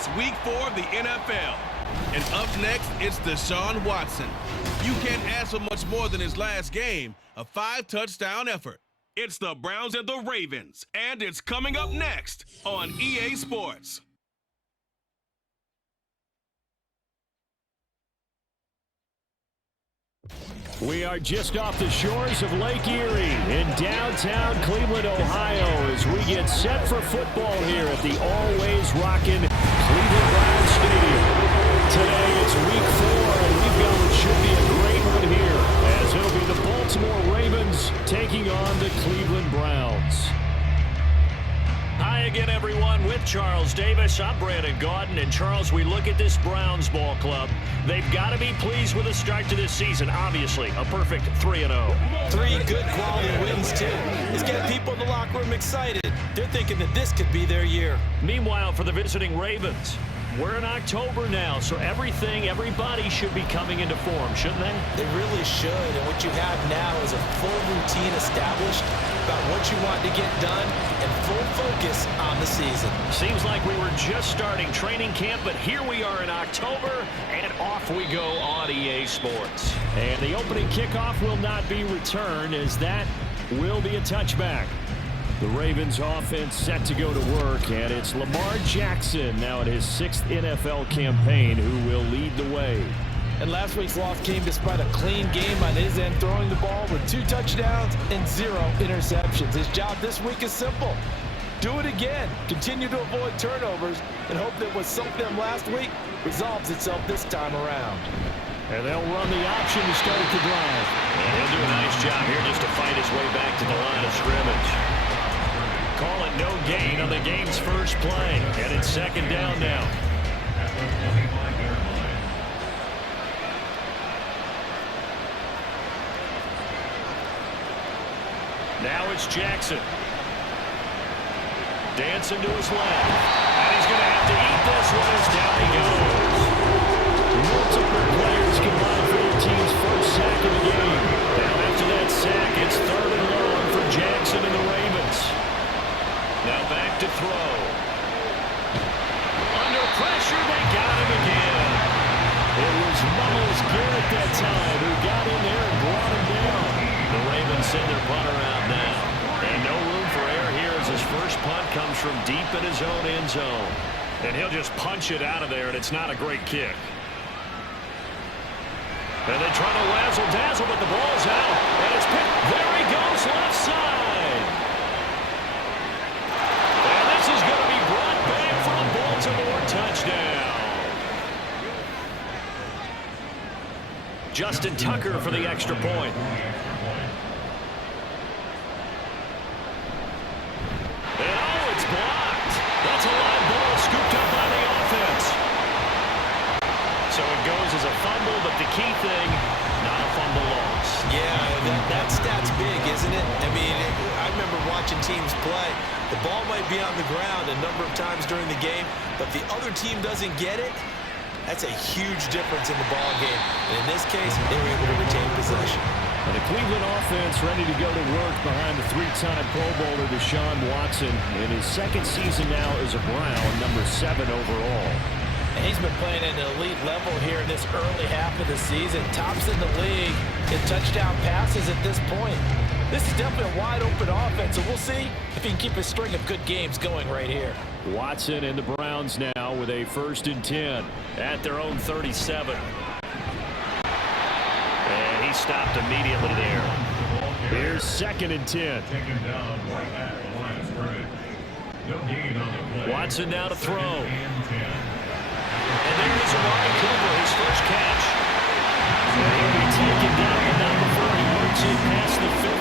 It's week 4 of the NFL. And up next, it's Deshaun Watson. You can't ask for much more than his last game, a 5-touchdown effort. It's the Browns and the Ravens, and it's coming up next on EA Sports. We are just off the shores of Lake Erie in downtown Cleveland, Ohio, as we get set for football here at the always rockin' Cleveland Browns Stadium. Today it's week 4, and we've got what should be a great one here, as it'll be the Baltimore Ravens taking on the Cleveland Browns. Hi again, everyone, with Charles Davis. I'm Brandon Gaudin. And, Charles, we look at this Browns ball club. They've got to be pleased with the start to this season. Obviously, a perfect 3-0. 3 good quality wins, too. It's getting people in the locker room excited. They're thinking that this could be their year. Meanwhile, for the visiting Ravens, we're in October now, so everybody should be coming into form, shouldn't they? They really should, and what you have now is a full routine established about what you want to get done and full focus on the season. Seems like we were just starting training camp, but here we are in October, and off we go on EA Sports. And the opening kickoff will not be returned, as that will be a touchback. The Ravens offense set to go to work, and it's Lamar Jackson now in his 6th NFL campaign who will lead the way. And last week's loss came despite a clean game on his end, throwing the ball with 2 touchdowns and 0 interceptions. His job this week is simple. Do it again. Continue to avoid turnovers and hope that what sunk them last week resolves itself this time around. And they'll run the option to start the drive. And he'll do a nice job here just to fight his way back to the line of scrimmage. Call it no gain on the game's first play. And it's 2nd down now. Now it's Jackson. Dancing to his left. And he's going to have to eat this one as down he goes. Multiple players combined for the team's first sack of the game. Now after that sack, it's 3rd and long for Jackson and the Ravens. Now back to throw. Under pressure, they got him again. It was Myles Garrett that time who got in there and brought him down. The Ravens send their punter out now. And no room for error here as his first punt comes from deep in his own end zone. And he'll just punch it out of there, and it's not a great kick. And they try to razzle-dazzle, but the ball's out. And it's picked. There he goes, left side. And this is going to be brought back for a Baltimore touchdown. Justin Tucker for the extra point. And oh, it's blocked. That's a live ball scooped up by the offense. So it goes as a fumble, but the key thing, not a fumble loss. Yeah, that stat's big, isn't it? I mean, I remember watching teams play. The ball might be on the ground a number of times during the game, but the other team doesn't get it. That's a huge difference in the ball game. And in this case, they were able to retain possession. And the Cleveland offense ready to go to work behind the 3-time Pro Bowler Deshaun Watson in his 2nd season now as a Brown, number 7 overall. And he's been playing at an elite level here in this early half of the season. Tops in the league in touchdown passes at this point. This is definitely a wide-open offense, so we'll see if he can keep a string of good games going right here. Watson and the Browns now with a 1st and 10 at their own 37. And he stopped immediately there. Here's 2nd and 10. Watson now to throw. And there is Amari Cooper, his first catch. And he'll be taken down, but not before he works it past the 50.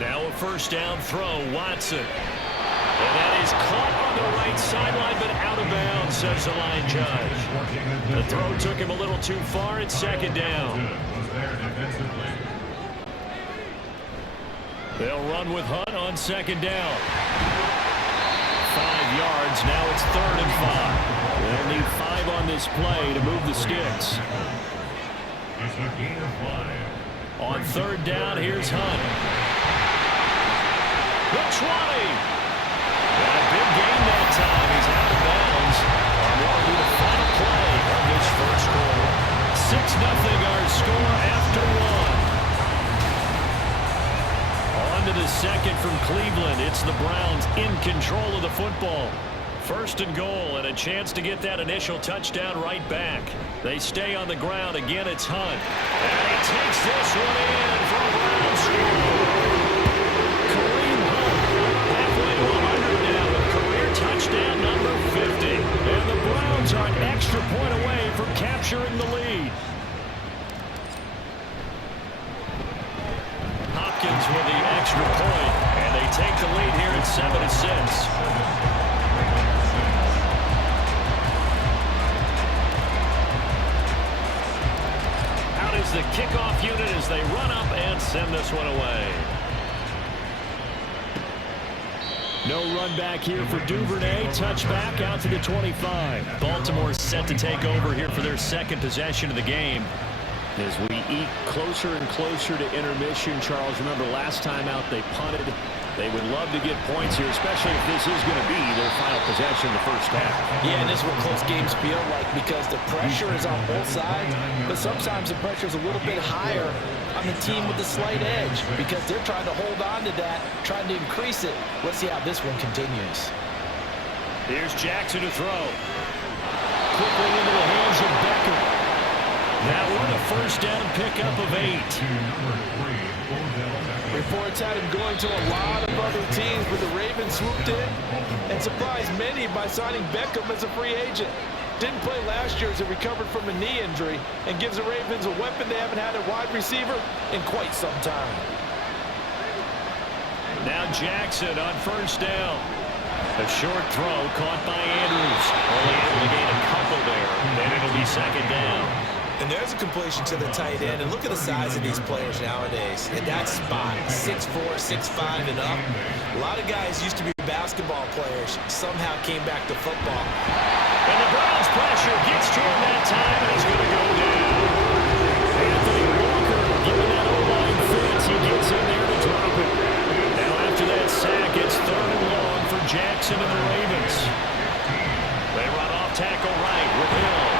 Now a 1st down throw, Watson. And that is caught on the right sideline, but out of bounds, says the line judge. The throw took him a little too far. It's 2nd down. They'll run with Hunt on 2nd down. 5 yards. Now it's 3rd and 5. They'll need 5 on this play to move the sticks. On 3rd down, here's Hunt. The 20. And a big gain that time. He's out of bounds. What will be the final play of this first quarter. 6-0 our score after one. On to the second from Cleveland. It's the Browns in control of the football. First and goal, and a chance to get that initial touchdown right back. They stay on the ground. Again, it's Hunt. And he takes this one in for a Browns score. Kareem Hunt, halfway to 100 now with career touchdown number 50. And the Browns are an extra point away from capturing the lead. Hopkins with the extra point, and they take the lead here at 7-6. Is the kickoff unit as they run up and send this one away. No run back here for Duvernay. Touchback out to the 25. Baltimore's set to take over here for their second possession of the game. As we eat closer and closer to intermission, Charles, remember last time out they punted. They would love to get points here, especially if this is going to be their final possession in the first half. Yeah, and this is what close games feel like because the pressure is on both sides, but sometimes the pressure is a little bit higher on the team with the slight edge because they're trying to hold on to that, trying to increase it. Let's see how this one continues. Here's Jackson to throw. Quickly into the hands of Becker. That one a first down pickup of 8. Reports had him going to a lot of other teams, but the Ravens swooped in and surprised many by signing Beckham as a free agent. Didn't play last year as he recovered from a knee injury and gives the Ravens a weapon they haven't had at wide receiver in quite some time. Now Jackson on first down. A short throw caught by Andrews. Only able to gain a couple there, and it'll be second down. And there's a completion to the tight end. And look at the size of these players nowadays. In that spot, 6'4", 6'5", and up. A lot of guys used to be basketball players, somehow came back to football. And the Browns pressure gets to him that time, and he's going to go down. Anthony Walker giving that O-line fence. He gets in there to drop it. Now after that sack, it's third and long for Jackson and the Ravens. They run off tackle right with Hill.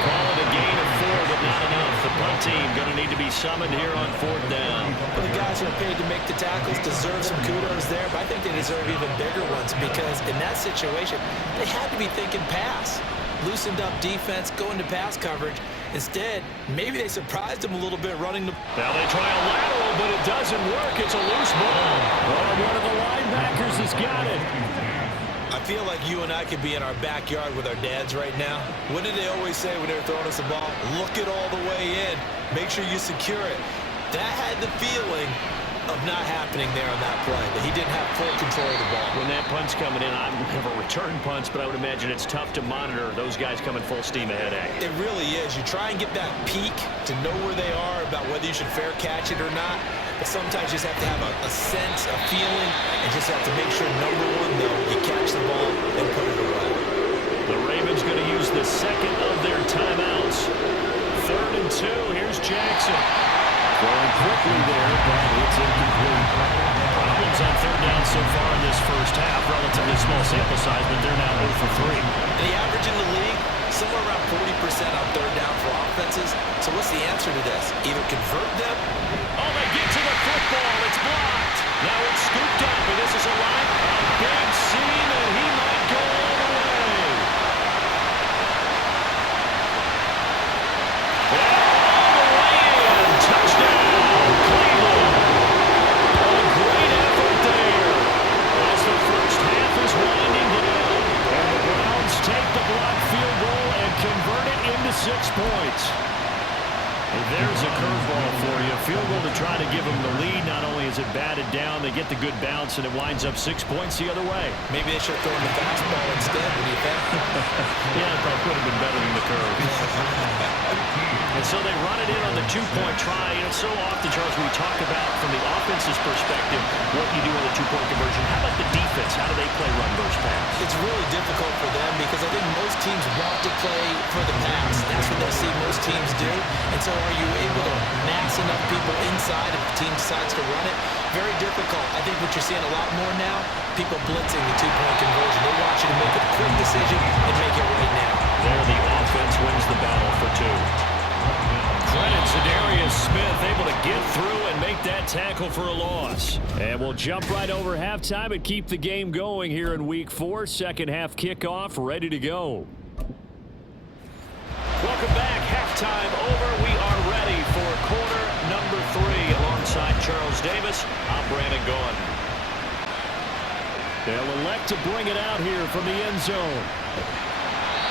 Call it a gain of 4, but not enough. The punt team going to need to be summoned here on fourth down. Well, the guys who are paid to make the tackles deserve some kudos there, but I think they deserve even bigger ones because in that situation, they had to be thinking pass. Loosened up defense, going to pass coverage. Instead, maybe they surprised him a little bit running the... Now they try a lateral, but it doesn't work. It's a loose ball. Oh, one of the linebackers has got it. I feel like you and I could be in our backyard with our dads right now. What did they always say when they were throwing us the ball? Look it all the way in. Make sure you secure it. That had the feeling of not happening there on that play, that he didn't have full control of the ball. When that punt's coming in, I never return punts, but I would imagine it's tough to monitor those guys coming full steam ahead. It really is. You try and get that peek to know where they are about whether you should fair catch it or not. But sometimes you just have to have a sense, a feeling, and just have to make sure, number one, though, you catch the ball and put it away. The Ravens going to use the second of their timeouts. 3rd and 2. Here's Jackson. Going quickly there, but it's incomplete. Problems on third down so far in this first half. Relatively small sample size, but they're now 0 for 3. And the average in the league, somewhere around 40% on third down for offenses. So what's the answer to this? Either convert them. Oh, they get to the football. It's blocked. Now it's scooped up, and this is a line. A big seam, and he might go all the way. All the way in. Touchdown, Cleveland. A great effort there. As the first half is winding down, and the Browns take the blocked field goal and convert it into 6 points. There's a curveball for you. Field goal to try to give them the lead. Not only is it batted down, they get the good bounce, and it winds up 6 points the other way. Maybe they should have thrown the fastball instead. What do you think? Yeah, it probably would have been better than the curve. And so they run it in on the the two-point try. You know, so often, Charles, we talk about from the offense's perspective what you do on the two-point conversion. How about the defense? How do they play run versus pass? It's really difficult for them because I think most teams want to play for the pass. That's what they see most teams do. And so are you able to mass enough people inside if the team decides to run it? Very difficult. I think what you're seeing a lot more now, people blitzing the two-point conversion. They want you to make a quick decision and make it right now. There the offense wins the battle for two. Credit Za'Darius Smith able to get through and make that tackle for a loss. And we'll jump right over halftime and keep the game going here in Week 4. Second half kickoff ready to go. Welcome back. Halftime over. We are ready for quarter number 3 alongside Charles Davis. I'm Brandon Gaudin. They'll elect to bring it out here from the end zone.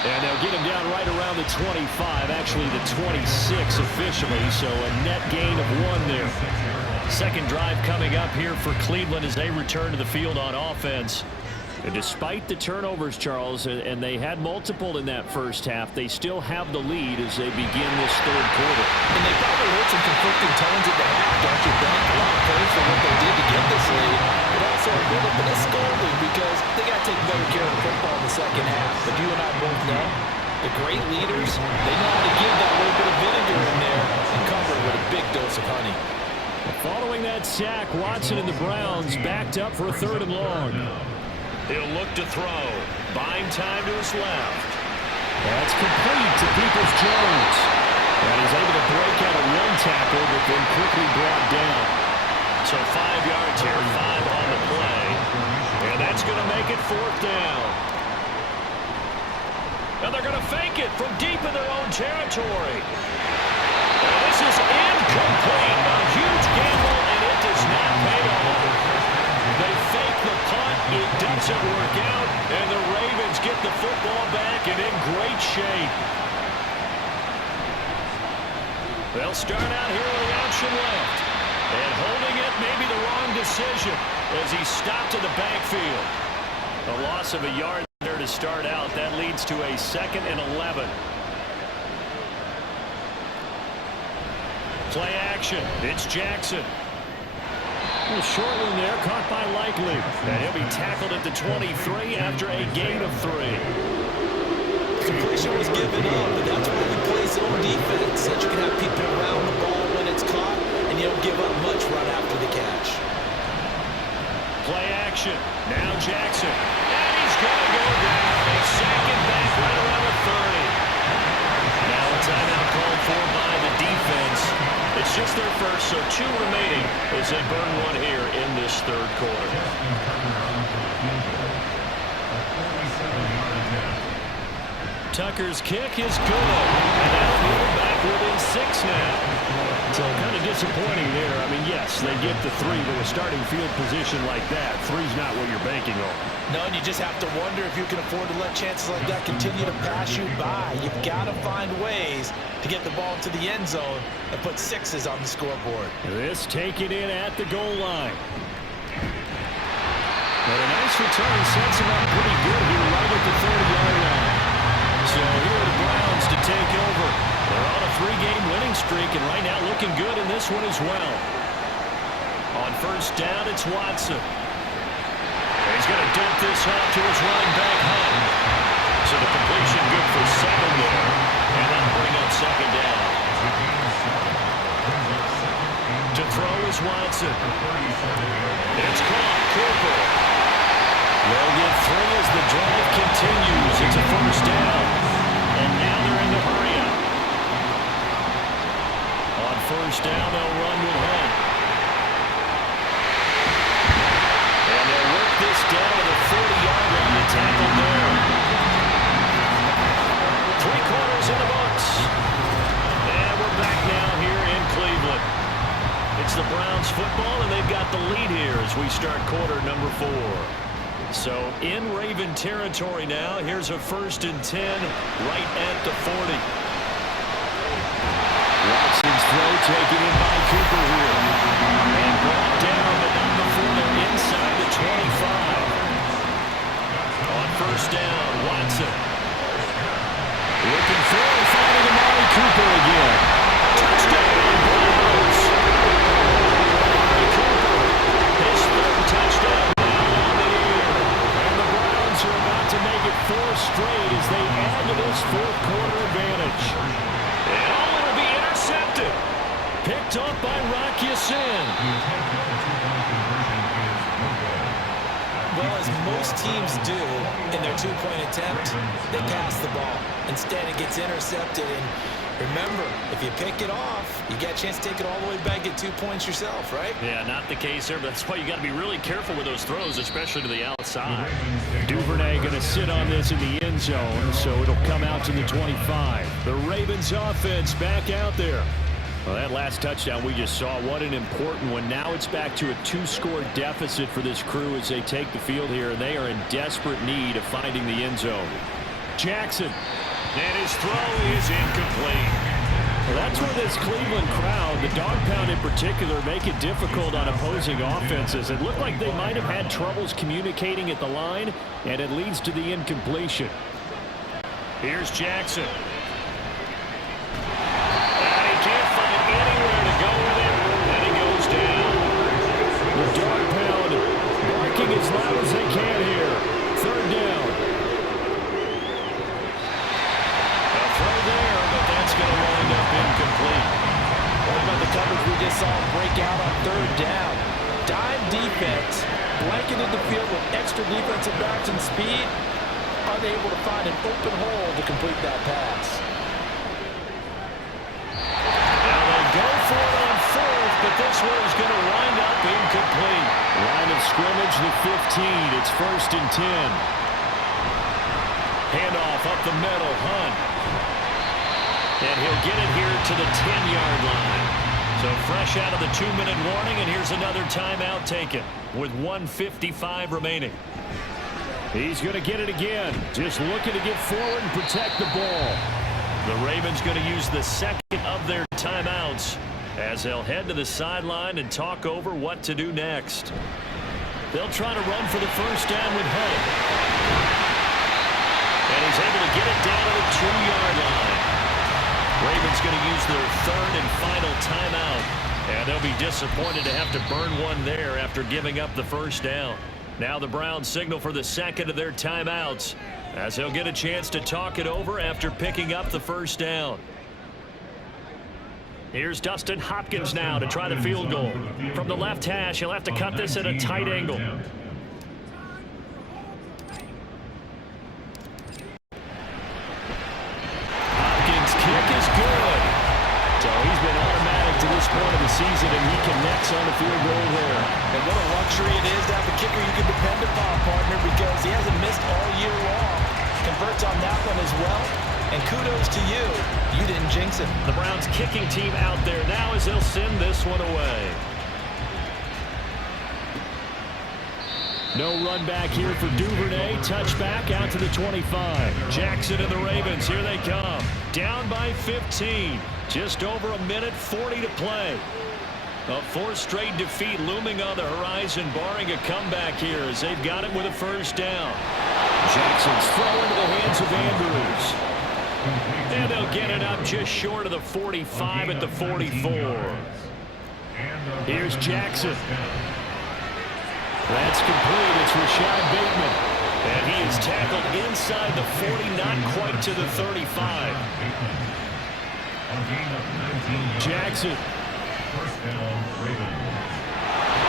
And they'll get him down right around the 25, actually the 26 officially, so a net gain of 1 there. Second drive coming up here for Cleveland as they return to the field on offense. And despite the turnovers, Charles, and they had multiple in that first half, they still have the lead as they begin this third quarter. And they probably heard some conflicting tones at the half, don't you think? A lot of praise for what they did to get this lead, but also a little bit of scolding because they got to take better care of the football in the second half. But you and I both know the great leaders, they know how to give that little bit of vinegar in there and cover it with a big dose of honey. Following that sack, Watson and the Browns backed up for a 3rd and long. He'll look to throw. Buying time to his left. That's complete to Peoples-Jones. And he's able to break out of 1 tackle, but then quickly brought down. So 5 yards here, 5 on the play. And that's going to make it 4th down. And they're going to fake it from deep in their own territory. And this is incomplete. A huge gamble, and it does not pay off. They fake the punt. It doesn't work out, and the Ravens get the football back and in great shape. They'll start out here with the option left. And holding it may be the wrong decision as he stopped in the backfield. A loss of a yard there to start out. That leads to a 2nd and 11. Play action. It's Jackson. A little short one there, caught by Likely. And he'll be tackled at the 23 after a gain of 3. Completion was given up, but that's why we play zone defense, that you can have people around the ball when it's caught, and you don't give up much right after the catch. Play action. Now Jackson. And he's going to go down. A second back right around the 30. Now a timeout called for by the defense. It's just their first, so 2 remaining as they burn 1 here in this third quarter. Tucker's kick is good. And that'll move it back within 6 now. So kind of disappointing there. I mean, yes, they get the 3, but with starting field position like that, 3's not what you're banking on. No, and you just have to wonder if you can afford to let chances like that continue to pass you by. You've got to find ways to get the ball to the end zone and put 6s on the scoreboard. This taken in at the goal line. But a nice return sets him up pretty good here right at the 30-yard line. So here are the Browns to take over. They're on a 3-game winning streak and right now looking good in this one as well. On first down, it's Watson. He's going to dump this off to his running back, Hunt. So the completion good for 7 there. And that'll bring up 2nd down. To throw is Watson. It's caught. Cooper. They'll get 3 as the drive continues. It's a first down. And now they're in the hurry up. On first down, they'll run with Hunt. And they'll work this down to the 40-yard line to tackle there. 3 quarters in the books. And we're back now here in Cleveland. It's the Browns football, and they've got the lead here as we start quarter number 4. So in Raven territory now. Here's a 1st and 10 right at the 40. Watson's throw taken in by Cooper here. And brought down, but not before they're inside the 25. On first down, Watson. Looking for and finding Amari Cooper again. Touchdown! picked off by Rock Ya-Sin. Well, as most teams do in their two-point attempt, they pass the ball. Instead, it gets intercepted. And remember, if you pick it off, you got a chance to take it all the way back, get 2 points yourself, right? Yeah, not the case there, but that's why you got to be really careful with those throws, especially to the outside. Duvernay going to sit on this in the end zone, so it'll come out to the 25. The Ravens offense back out there. Well, that last touchdown we just saw, what an important one. Now it's back to a 2-score deficit for this crew as they take the field here, and they are in desperate need of finding the end zone. Jackson. And his throw is incomplete. Well, that's where this Cleveland crowd, the dog pound in particular, make it difficult on opposing offenses. It looked like they might have had troubles communicating at the line, and it leads to the incompletion. Here's Jackson. And he can't find anywhere to go with it, and he goes down. The dog pound barking as loud as they can here. Third down. A throw there, but that's going to wind up incomplete. What about the coverage we just saw break out on third down? Dime defense, blanketed the field with extra defensive backs and speed, unable to find an open hole to complete that pass. Now they go for it on fourth, but this one is going to wind up incomplete. Line of scrimmage, the 15. It's 1st and 10. Handoff up the middle, Hunt. And he'll get it here to the 10-yard line. So fresh out of the 2-minute warning, and here's another timeout taken with 1:55 remaining. He's going to get it again. Just looking to get forward and protect the ball. The Ravens going to use the second of their timeouts as they'll head to the sideline and talk over what to do next. They'll try to run for the first down with Hunt. And he's able to get it down to the 2-yard line. Ravens going to use their third and final timeout. And they'll be disappointed to have to burn one there after giving up the first down. Now the Browns signal for the second of their timeouts as they'll get a chance to talk it over after picking up the first down. Here's Dustin Hopkins now to try the field goal. From the left hash, he'll have to cut this at a tight angle. Hopkins' kick is good. So he's been automatic to this point of the season, and he connects on the field goal there. And what a luxury it is to have a kicker you can depend upon, partner, because he hasn't missed all year long. Converts on that one as well. And kudos to you. You didn't jinx it. The Browns kicking team out there now as they'll send this one away. No run back here for Duvernay. Touchback out to the 25. Jackson and the Ravens, here they come. Down by 15. Just over a minute, 40 to play. A fourth straight defeat looming on the horizon, barring a comeback here as they've got it with a first down. Jackson's throw into the hands of Andrews. And they'll get it up just short of the 45 at the 44. Here's Jackson. That's complete. It's Rashad Bateman. And he is tackled inside the 40, not quite to the 35. Jackson.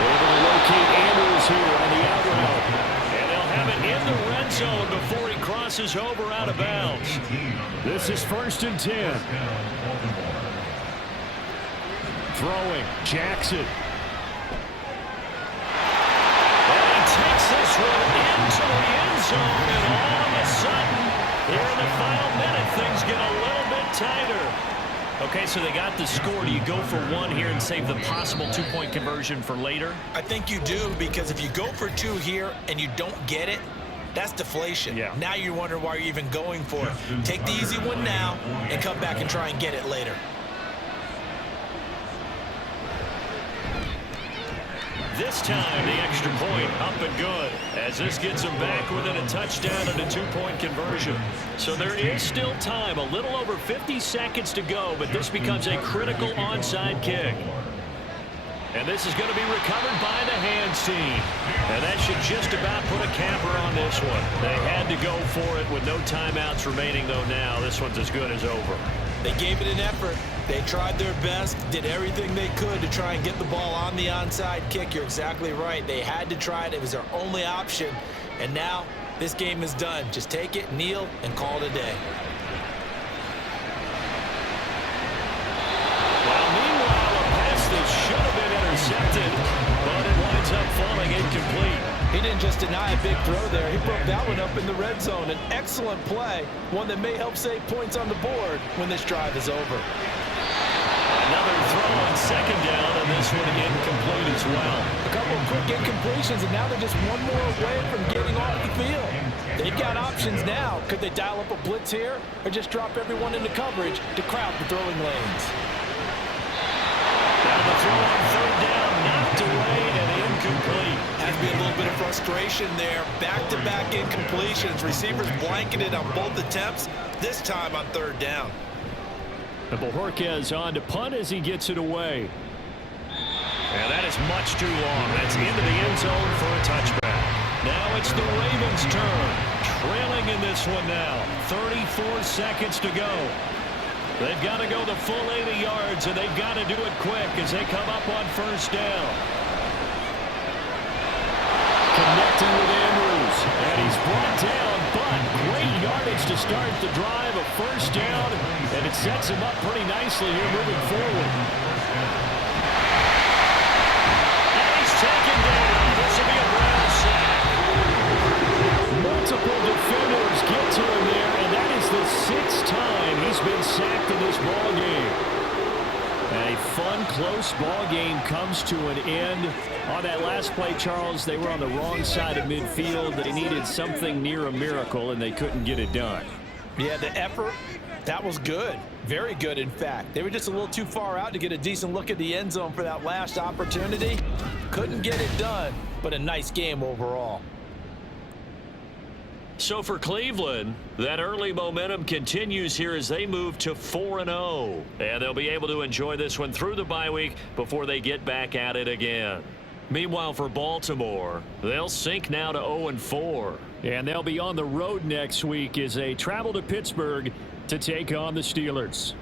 Able to locate Andrews here on the out route. And they'll have it in the red zone before he crosses over out of bounds. This is 1st and 10. Throwing. Jackson. And he takes this one into the end zone. And all of a sudden, here in the final minute, things get a little bit tighter. Okay, so they got the score. Do you go for one here and save the possible 2-point conversion for later? I think you do, because if you go for 2 here and you don't get it, that's deflation. Yeah. Now you're wondering why you're even going for it. Take the easy one now and come back and try and get it later. This time, the extra point up and good as this gets them back within a touchdown and a 2-point conversion. So there is still time, a little over 50 seconds to go, but this becomes a critical onside kick. And this is going to be recovered by the hands team. And that should just about put a capper on this one. They had to go for it with no timeouts remaining, though now. This one's as good as over. They gave it an effort. They tried their best, did everything they could to try and get the ball on the onside kick. You're exactly right. They had to try it. It was their only option. And now this game is done. Just take it, kneel, and call it a day. Well, meanwhile, a pass that should have been intercepted, but it winds up falling incomplete. He didn't just deny a big throw there. He broke that one up in the red zone. An excellent play, one that may help save points on the board when this drive is over. Another throw on second down, and this one incomplete as well. A couple of quick incompletions, and now they're just one more away from getting off the field. They've got options now. Could they dial up a blitz here or just drop everyone into coverage to crowd the throwing lanes? Now the throw on third down, knocked away and incomplete. Has to be a little bit of frustration there. Back-to-back incompletions. Receivers blanketed on both attempts, this time on third down. And Bojorquez on to punt as he gets it away. And that is much too long. That's into the end zone for a touchback. Now it's the Ravens' turn. Trailing in this one now. 34 seconds to go. They've got to go the full 80 yards, and they've got to do it quick as they come up on first down. Connecting with Andrews. And he's brought down, but great yardage to start the drive. A first down, and it sets him up pretty nicely here moving forward. And he's taken down. This will be a Brown sack. Multiple defenders get to him there, and that is the 6th time he's been sacked in this ball game. And a fun, close ball game comes to an end. On that last play, Charles, they were on the wrong side of midfield. They needed something near a miracle, and they couldn't get it done. Yeah, the effort, that was good. Very good, in fact. They were just a little too far out to get a decent look at the end zone for that last opportunity. Couldn't get it done, but a nice game overall. So for Cleveland, that early momentum continues here as they move to 4-0. And they'll be able to enjoy this one through the bye week before they get back at it again. Meanwhile, for Baltimore, they'll sink now to 0-4. And they'll be on the road next week as they travel to Pittsburgh to take on the Steelers.